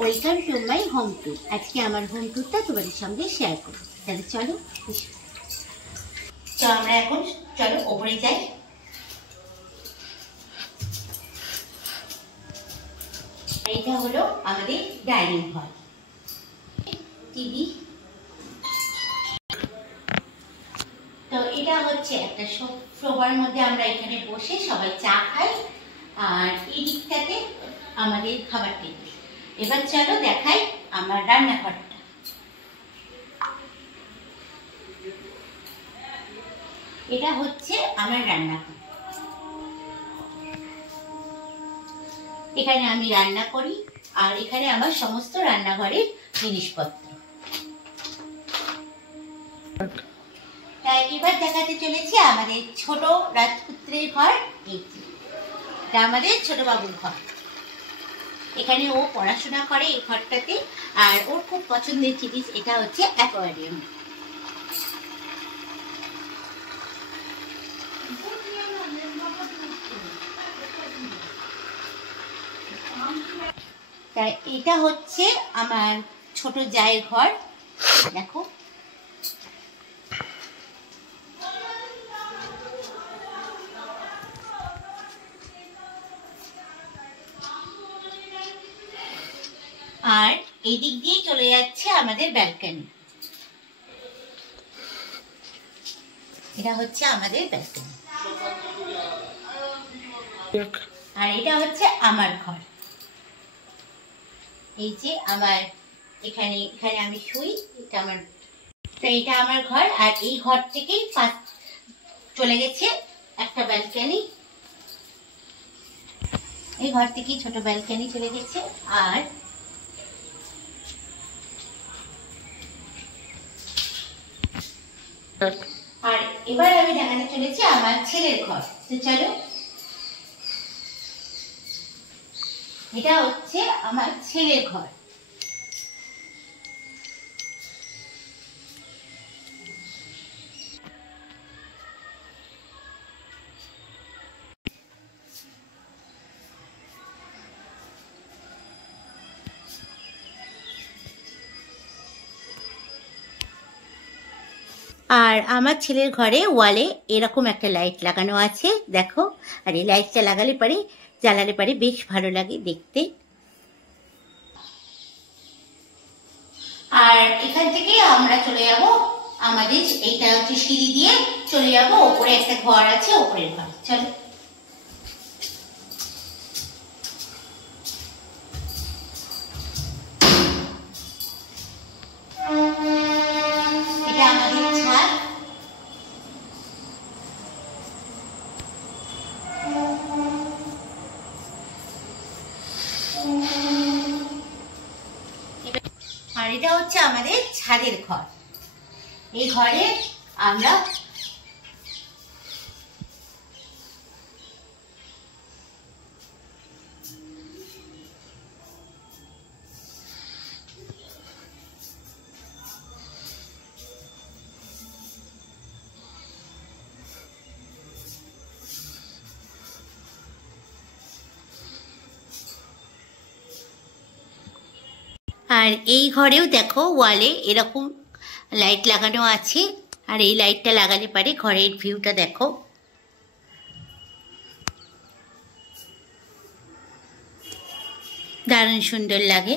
Welcome to my home tour. আজকে আমার home ট্যুরটা তোমাদের সঙ্গে শেয়ার করব। তাহলে চলো তো আমরা এখন চলো ওপরে যাই। এইটা হলো আমাদের ডাইনিং হল, টিভি। তো এটা হচ্ছে একটা সোফার মধ্যে আমরা এখানে বসে সবাই চা খাই, আর এই দিকটাতে আমাদের খাবার টেবিল। এবার চলো দেখাই আমার রান্নাঘরটা। এটা হচ্ছে আমার রান্নাঘর। এখানে আমি রান্না করি, আর এখানে আমার সমস্ত রান্নাঘরের জিনিসপত্র। তাই এবার দেখাতে চলেছি আমাদের ছোট রাজপুত্রের ঘর। এটা আমাদের ছোট বাবুর ঘর। এখানে ও পড়াশোনা করে এই ঘরটাতে, আর ওর খুব পছন্দের জিনিস এটা হচ্ছে অ্যাকোয়ারিয়াম। তাই এটা হচ্ছে আমার ছোট জায়ের ঘর। দেখো আর এই দিক দিয়ে চলে যাচ্ছে আমাদের ব্যালকনি। এটা হচ্ছে আমাদের ব্যালকনি, আর এটা হচ্ছে আমার ঘর। এই যে আমার এখানে আমি শুই, এটা আমার। তো এটা আমার ঘর, আর এই ঘর থেকেই ফার্স্ট চলে গেছে একটা ব্যালকনি। এই ঘর থেকেই ছোট ব্যালকনি চলে গেছে। আর এবার আমি দেখাতে চলেছি আমার ছেলের ঘর। তো চলো, এটা হচ্ছে আমার ছেলের ঘর। আর আমার ছেলের ঘরে ওয়ালে এরকম একটা লাইট লাগানো আছে, দেখো। আর এই লাইটটা জ্বালালে পারে বেশ ভালো লাগে দেখতে। আর এখান থেকে আমরা চলে যাব আমাদের, এইটা হচ্ছে সিঁড়ি দিয়ে চলে যাব ওপরে, একটা ঘর আছে, ওপরের ঘর। চলো আর এটা হচ্ছে আমাদের ছাদের ঘর। এই ঘরে আমরা আর এই ঘরেও দেখো ওয়ালে এরকম লাইট লাগানো আছে, আর এই লাইটটা লাগালে পারে ঘরের ভিউটা দেখো। দারুণ সুন্দর লাগে।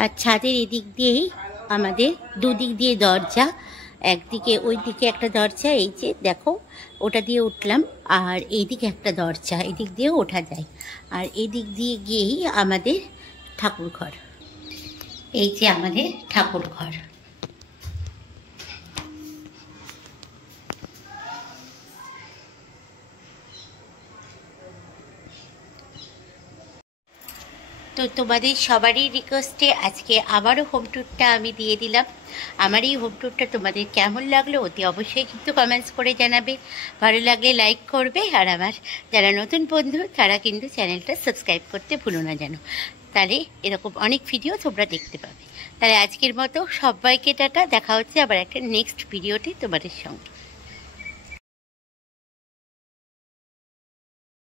আর ছাদের এদিক দিয়েই আমাদের দুদিক দিয়ে দরজা, একদিকে ওই দিকে একটা দরজা, এই যে দেখো ওটা দিয়ে উঠলাম, আর এইদিকে একটা দরজা, এদিক দিয়েও ওঠা যায়। আর এদিক দিয়ে গিয়েই আমাদের ঠাকুর ঘর। এই যে আমাদের ঠাকুর ঘর। তো তোমাদের সবারই রিকোয়েস্টে আজকে আবারও হোম ট্যুরটা আমি দিয়ে দিলাম। আমার এই হোম ট্যুরটা তোমাদের কেমন লাগলো অতি অবশ্যই কিন্তু কমেন্টস করে জানাবে। ভালো লাগলে লাইক করবে, আর আমার যারা নতুন বন্ধু তারা কিন্তু চ্যানেলটা সাবস্ক্রাইব করতে ভুলো না যেন। তাহলে এরকম অনেক ভিডিও তোমরা দেখতে পাবে। তাহলে আজকের মতো সবাইকে টাটা, দেখা হচ্ছে আবার একটা নেক্সট ভিডিওতে তোমাদের সঙ্গে।